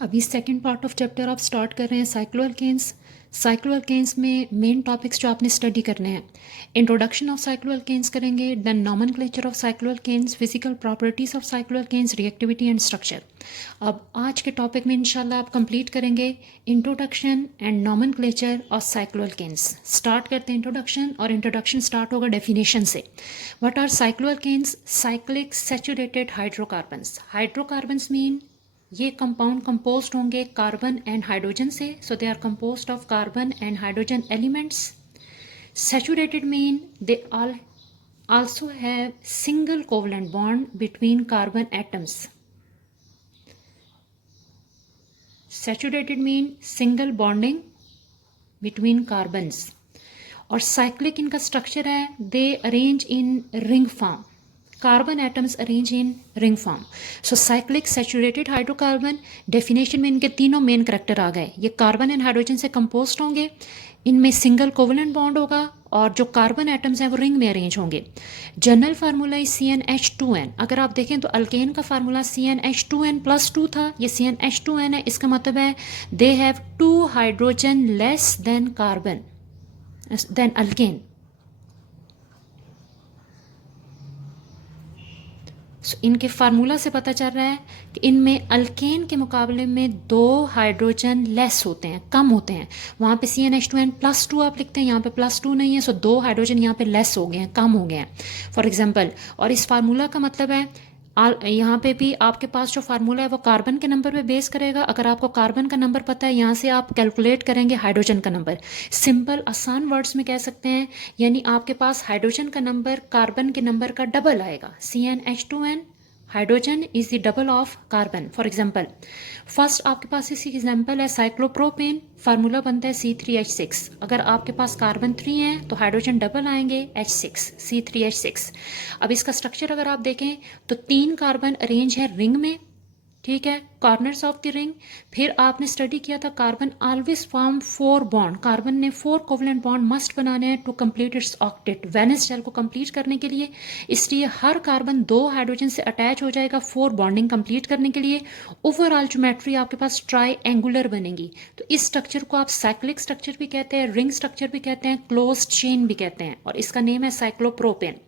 अभी second part of chapter आप start कर रहे हैं साइक्लोअल्केन्स। साइक्लोअल्केन्स में मेन टॉपिक्स जो आपने स्टडी करने हैं, इंट्रोडक्शन ऑफ साइक्लोअल्केन्स करेंगे, then nomenclature of cycloalkanes, physical properties of cycloalkanes, reactivity and structure. अब आज के टॉपिक में इंशाल्लाह आप कंप्लीट करेंगे introduction and nomenclature of cycloalkanes. Start करते हैं इंट्रोडक्शन, और इंट्रोडक्शन स्टार्ट होगा डेफिनेशन से। What are cycloalkanes? Cyclic saturated hydrocarbons. Hydrocarbons mean ये कंपाउंड कंपोज्ड होंगे कार्बन एंड हाइड्रोजन से, so they are composed of carbon and hydrogen elements. Saturated mean they also have single covalent bond between carbon atoms. Saturated mean single bonding between carbons. और cyclic इनका structure है, they arrange in ring form. Carbon atoms arrange in ring form. So cyclic saturated hydrocarbon, definition में इनके तीनों main character आ गए। ये carbon and hydrogen से कंपोज्ड होंगे, इनमें सिंगल कोवलेंट बॉन्ड होगा, और जो कार्बन एटम्स हैं वो रिंग में अरेंज होंगे। General formula is CnH2n। अगर आप देखें तो अल्केन का फार्मूला CnH2n+2 था, ये CnH2n है। इसका मतलब है they have 2 hydrogen less than carbon then alkane. इनके फार्मूला से पता चल रहा है कि इनमें अल्केन के मुकाबले में 2 हाइड्रोजन लेस होते हैं, कम होते हैं। वहाँ पे CnH2n+2 आप लिखते हैं, यहाँ पे +2 नहीं है, सो 2 हाइड्रोजन यहाँ पे लेस हो गए हैं, कम हो गए हैं फॉर एग्जांपल। और इस फार्मूला का मतलब है यहाँ पे भी आपके पास जो फार्मूला है वो कार्बन के नंबर पे बेस करेगा। अगर आपको कार्बन का नंबर पता है, यहाँ से आप कैलकुलेट करेंगे हाइड्रोजन का नंबर। सिंपल आसान वर्ड्स में कह सकते हैं, यानी आपके पास हाइड्रोजन का नंबर कार्बन के नंबर का डबल आएगा। CnH2n hydrogen is the double of carbon. For example, first आपके पास इसी एग्जांपल है साइक्लोप्रोपेन, फार्मूला बनता है C3H6। अगर आपके पास कार्बन 3 है तो हाइड्रोजन डबल आएंगे H6, C3H6। अब इसका स्ट्रक्चर अगर आप देखें तो 3 कार्बन अरेंज है रिंग में, ठीक है, कॉर्नर्स ऑफ द रिंग। फिर आपने स्टडी किया था carbon always form 4 bond. Carbon ने 4 कोवलेंट बॉन्ड मस्ट बनाने हैं to complete its octet, valence shell को कंप्लीट करने के लिए। इसलिए हर कार्बन 2 हाइड्रोजन से अटैच हो जाएगा 4 बॉन्डिंग कंप्लीट करने के लिए। ओवरऑल ज्योमेट्री आपके पास ट्राई एंगुलर बनेगी। तो इस स्ट्रक्चर को आप साइक्लिक स्ट्रक्चर भी कहते हैं, रिंग स्ट्रक्चर भी कहते हैं, क्लोज चेन भी कहते हैं, और इसका नेम है साइक्लोप्रोपेन।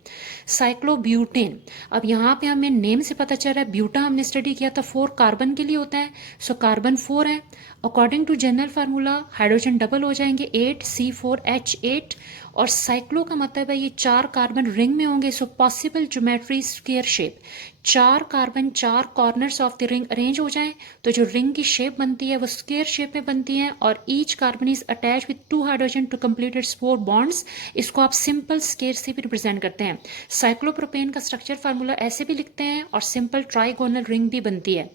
साइक्लोब्यूटेन, अब यहाँ पे हमें नेम से पता चल रहा है, ब्यूटा हमने स्टडी किया था 4 कार्बन के लिए होता है, सो कार्बन 4 है। According to general formula hydrogen double हो जाएंगे 8 C4H8। और साइक्लो का मतलब है ये 4 कार्बन रिंग में होंगे, so possible geometry square shape. 4 carbon 4 corners of the ring arrange हो जाएं तो जो रिंग की शेप बनती है वो स्क्वायर शेप में बनती है, और each carbon is attach with 2 hydrogen to complete its 4 bonds. इसको आप सिंपल स्क्वायर से भी रिप्रेजेंट करते हैं। साइक्लोप्रोपेन का स्ट्रक्चर फार्मूला ऐसे भी लिखते हैं, और सिंपल ट्राइगोनल रिंग भी बनती है।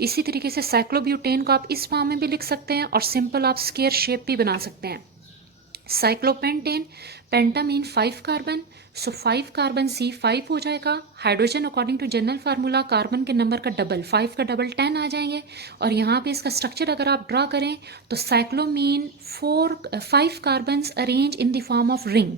इसी तरीके से साइक्लोब्यूटेन को आप इस फॉर्म में भी लिख सकते हैं, और सिंपल आप स्क्वायर शेप भी बना सकते हैं। Cyclopentane, penta mean 5 carbon, so 5 carbon C5 हो जाएगा। Hydrogen according to general formula carbon के नंबर का डबल, 5 का डबल 10 आ जाएंगे। और यहाँ पे इसका स्ट्रक्चर अगर आप ड्रा करें तो साइक्लोमीन 5 carbon arrange in the form of ring.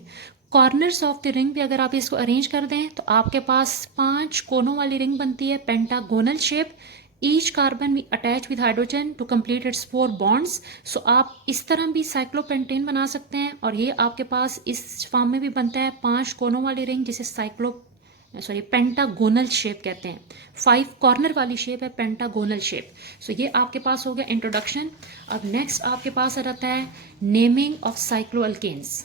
Corners of the ring पे अगर आप इसको अरेंज कर दें तो आपके पास 5 कोनों वाली रिंग बनती है, पेंटागोनल शेप। ईच कार्बन भी attach with hydrogen to complete its 4 bonds. So आप इस तरह भी साइक्लोपेंटेन बना सकते हैं, और ये आपके पास इस फॉर्म में भी बनता है 5 कोनों वाली रिंग, जिसे पेंटागोनल शेप कहते हैं। 5 कॉर्नर वाली शेप है पेंटागोनल शेप। सो ये आपके पास हो गया इंट्रोडक्शन। अब नेक्स्ट आपके पास आ जाता है naming of cycloalkanes.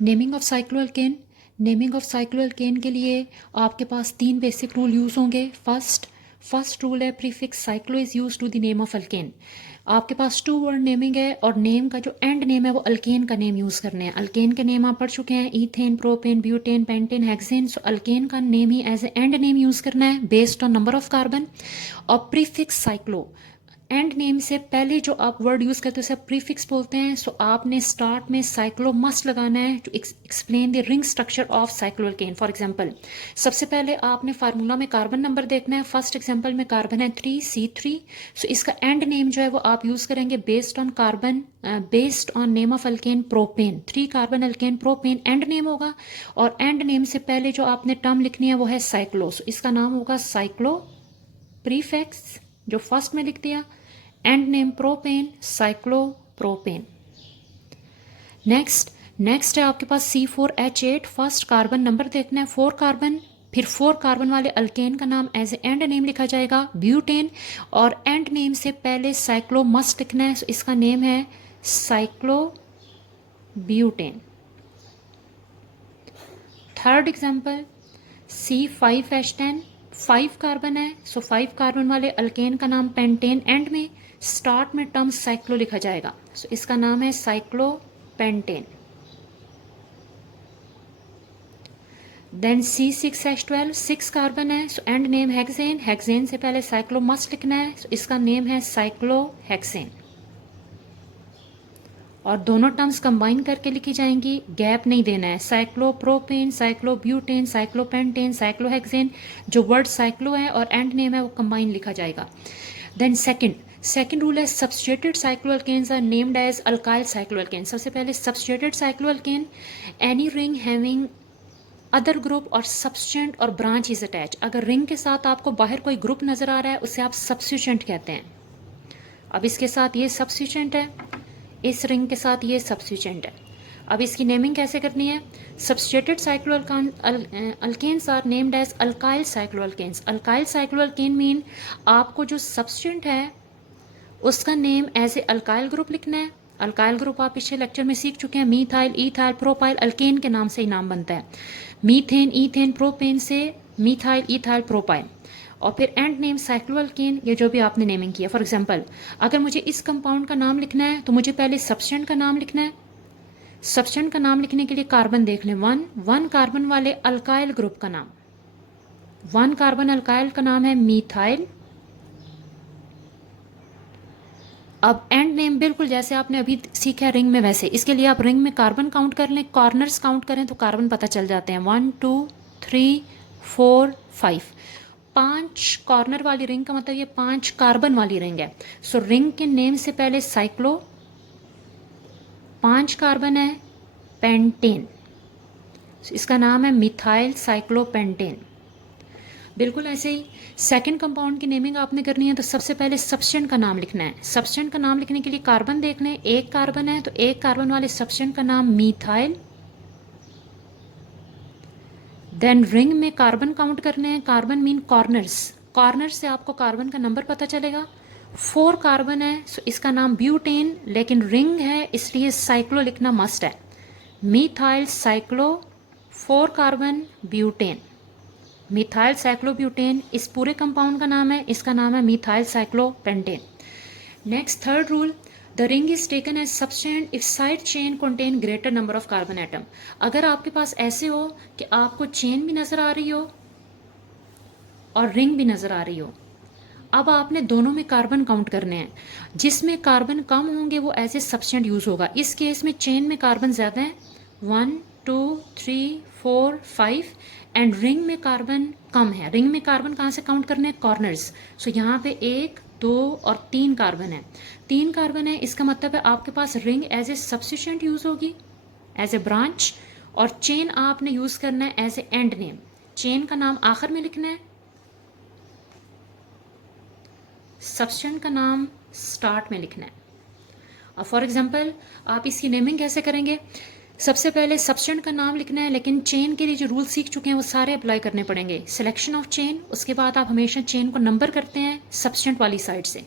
Naming of cycloalkane. Naming of cycloalkane के लिए आपके पास 3 बेसिक रूल यूज़ होंगे। फर्स्ट रूल है prefix cyclo is use to the name of alkane. आपके पास 2 वर्ड नेमिंग है, और नेम का जो एंड नेम है वो अल्केन का नेम यूज़ करने हैं। अल्केन के नेम आप पढ़ चुके हैं, ethane, propane, butane, pentane, hexane. So alkane का नेम ही as a end name use करना है based on number of carbon. और प्रीफिक्स साइक्लो, एंड नेम से पहले जो आप वर्ड यूज़ करते हो उसे प्रीफिक्स बोलते हैं। सो आपने स्टार्ट में साइक्लो मस्ट लगाना है to explain the ring structure of cycloalkane. For example, सबसे पहले आपने फार्मूला में कार्बन नंबर देखना है। फर्स्ट एग्जांपल में कार्बन है 3 C3। सो इसका एंड नेम जो है वो आप यूज़ करेंगे based on carbon, based on name of alkane propane. 3 carbon alkane propane and name होगा, और एंड नेम से पहले जो आपने टर्म लिखनी है वो है साइक्लो। सो इसका नाम होगा साइक्लो प्रीफिक्स जो फर्स्ट में लिख दिया, and name propane, cyclopropane. Next है आपके पास C4H8, फर्स्ट कार्बन नंबर देखना है 4 कार्बन, फिर 4 कार्बन वाले अल्केन का नाम एज ए एंड नेम लिखा जाएगा ब्यूटेन, और एंड नेम से पहले साइक्लो मस्ट लिखना है, so इसका नेम है cyclobutane. Third example C5H10, 5 carbon है, सो 5 कार्बन वाले अल्केन का नाम पेंटेन, एंड में स्टार्ट में टर्म साइक्लो लिखा जाएगा, सो इसका नाम है साइक्लोपेंटेन। देन C6H12, 6 कार्बन है, so and name hexane, hexane से पहले साइक्लो मस्ट लिखना है, सो इसका नेम है साइक्लोहेक्सेन। और दोनों टर्म्स कंबाइन करके लिखी जाएंगी, गैप नहीं देना है, साइक्लोप्रोपेन, साइक्लोब्यूटेन, साइक्लोपेंटेन, साइक्लोहेक्सेन, जो वर्ड साइक्लो है और एंड नेम है वो कंबाइन लिखा जाएगा। देन सेकंड रूल है substituted cycloalkanes are named as alkyl cycloalkane. सबसे पहले substituted cycloalkane, any ring having other group और सब्स्टिट्यूएंट और ब्रांच इज अटैच। अगर रिंग के साथ आपको बाहर कोई ग्रुप नजर आ रहा है उसे आप सब्स्टिट्यूएंट कहते हैं। अब इसके साथ ये सब्स्टिट्यूएंट है, इस रिंग के साथ ये सब्स्टिट्यूएंट है। अब इसकी नेमिंग कैसे करनी है? Substituted cycloalkanes are named as alkyl cycloalkanes. Alkyl cycloalkane mean आपको जो सब्स्टिट्यूएंट है उसका name as a alkyl group लिखना है। अल्काइल ग्रुप आप पिछले लेक्चर में सीख चुके हैं, मीथाइल, ईथाइल, प्रोपाइल, अल्केन के नाम से ही नाम बनता है। मीथेन, ईथेन, प्रोपेन से मीथाइल, ईथाइल, प्रोपाइल, और फिर एंड नेम साइक्लोअल्केन, ये जो भी आपने नेमिंग किया। फॉर एग्जांपल अगर मुझे इस कंपाउंड का नाम लिखना है तो मुझे पहले सब्स्टिट्यूएंट का नाम लिखना है। सब्स्टिट्यूएंट का नाम लिखने के लिए कार्बन देख लें, वन कार्बन वाले अल्काइल ग्रुप का नाम, 1 कार्बन अल्काइल का नाम है मीथाइल। अब एंड नेम बिल्कुल जैसे आपने अभी सीखा है रिंग में, वैसे इसके लिए आप रिंग में कार्बन काउंट कर लें, कॉर्नर्स काउंट करें तो कार्बन पता चल जाते हैं, 1 2 3 4 5। 5 कॉर्नर वाली रिंग का मतलब ये 5 कार्बन वाली रिंग है। सो रिंग के नेम से पहले साइक्लो, 5 कार्बन है, पेंटेन, इसका नाम है मिथाइल साइक्लोपेंटेन। बिल्कुल ऐसे ही सेकंड कंपाउंड की नेमिंग आपने करनी है तो सबसे पहले सब्स्टिट्यूएंट का नाम लिखना है। सब्स्टिट्यूएंट का नाम लिखने के लिए कार्बन देख लें, 1 कार्बन है तो 1 कार्बन वाले सब्स्टिट्यूएंट का नाम मीथाइल। देन रिंग में कार्बन काउंट करने हैं, कार्बन मीन कॉर्नर्स, कॉर्नर से आपको कार्बन का नंबर पता चलेगा। 4 कार्बन है सो इसका नाम ब्यूटेन, लेकिन रिंग है इसलिए साइक्लो लिखना मस्ट है। Methyl cyclo, 4 carbon, butane, methyl cyclobutane इस पूरे कंपाउंड का नाम है, इसका नाम है methyl cyclopentane. Next third rule, the ring is taken as substituent if side chain contain greater number of carbon atom. अगर आपके पास ऐसे हो कि आपको चेन भी नजर आ रही हो और रिंग भी नजर आ रही हो, अब आपने दोनों में कार्बन काउंट करने हैं, जिसमें कार्बन कम होंगे वो एज ए सब्स्टिट्यूएंट यूज होगा। इस केस में चेन में कार्बन ज्यादा है, 1 2 3 4 5, एंड रिंग में कार्बन कम है। रिंग में कार्बन कहाँ से काउंट करने हैं? कॉर्नर्स। सो यहाँ पे 1 2 और 3 कार्बन है, 3 कार्बन है, इसका मतलब है आपके पास ring as a substituent use होगी, एज ए ब्रांच, और चेन आपने यूज करना है as a end name. Chain का नाम आखिर में लिखना है, सब्स्टिट्यूएंट का नाम स्टार्ट में लिखना है। अब फॉर एग्जांपल आप इसकी नेमिंग कैसे करेंगे? सबसे पहले सब्स्टिट्यूएंट का नाम लिखना है, लेकिन चेन के लिए जो रूल सीख चुके हैं वो सारे अप्लाई करने पड़ेंगे। सिलेक्शन ऑफ चेन, उसके बाद आप हमेशा चेन को नंबर करते हैं सब्स्टिट्यूएंट वाली साइड से।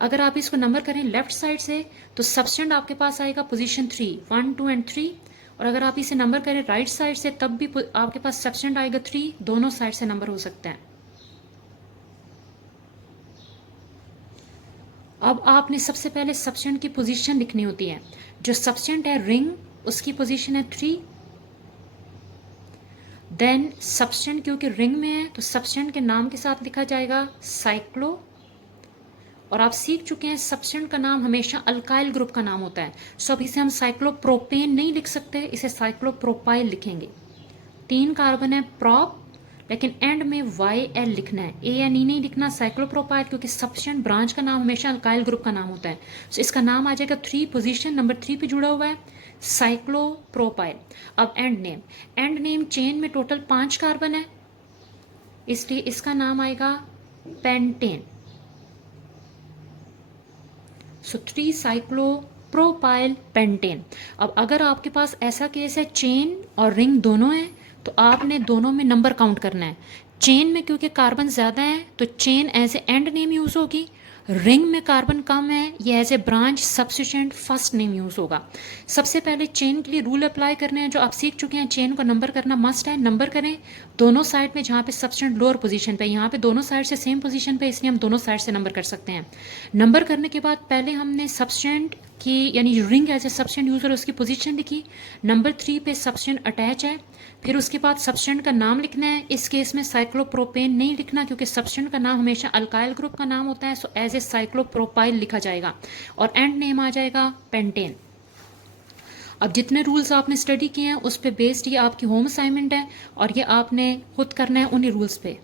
अगर आप इसको नंबर करें लेफ्ट साइड से तो सब्स्टिट्यूएंट आपके पास आएगा पोजीशन 3, 1 2 एंड 3, और अगर आप इसे नंबर करें राइट साइड से तब भी आपके पास सब्स्टिट्यूएंट आएगा 3, दोनों साइड से नंबर हो सकता है। अब आपने सबसे पहले सब्स्टिट्यूएंट की पोजीशन लिखनी होती है। जो सब्स्टिट्यूएंट है रिंग, उसकी पोजीशन है 3। देन सब्स्टिट्यूएंट क्योंकि रिंग में है तो सब्स्टिट्यूएंट के नाम के साथ लिखा जाएगा साइक्लो, और आप सीख चुके हैं सब्स्टिट्यूएंट का नाम हमेशा अल्काइल ग्रुप का नाम होता है। सो अब इसे हम साइक्लोप्रोपेन नहीं लिख सकते, इसे साइक्लोप्रोपाइल लिखेंगे। 3 कार्बन है, प्रोप, लेकिन एंड में YL लिखना है, ANE नहीं लिखना, साइक्लोप्रोपाइल, क्योंकि सब्स्टिट्यूएंट ब्रांच का नाम हमेशा अल्काइल ग्रुप का नाम होता है। सो इसका नाम आ जाएगा 3, पोजीशन नंबर 3 पे जुड़ा हुआ है, साइक्लोप्रोपाइल। अब एंड नेम चेन में टोटल 5 कार्बन है, इसलिए इसका नाम आएगा पेंटेन। सो 3 साइक्लोप्रोपाइल पेंटेन। अब अगर आपके पास ऐसा केस है चेन और रिंग दोनों हैं तो आपने दोनों में नंबर काउंट करना है। चेन में क्योंकि कार्बन ज़्यादा है तो chain as a end name use होगी, रिंग में कार्बन कम है ये as a branch substituent first name use होगा। सबसे पहले चेन के लिए रूल अप्लाई करने हैं जो आप सीख चुके हैं। चेन को नंबर करना मस्ट है, नंबर करें दोनों साइड में जहाँ पे सब्सिट्यूएंट लोअर पोजीशन पे, यहाँ पे दोनों साइड से सेम पोजीशन पे, इसलिए हम दोनों साइड से नंबर कर सकते हैं। नंबर करने के बाद पहले हमने सब्सिट्यूएंट की यानी ring as a substituent user उसकी पोजीशन लिखी, नंबर 3 पे सब्सिट्यूएंट अटैच है, फिर उसके बाद सब्सटेंट का नाम लिखना है। इस केस में साइक्लोप्रोपेन नहीं लिखना क्योंकि सब्सटेंट का नाम हमेशा अल्काइल ग्रुप का नाम होता है, सो एज ए साइक्लोप्रोपाइल लिखा जाएगा और एंड नेम आ जाएगा पेंटेन। अब जितने रूल्स आपने स्टडी किए हैं उस पर बेस्ड ये आपकी होम असाइनमेंट है और ये आपने खुद करना है उन्हीं रूल्स पे।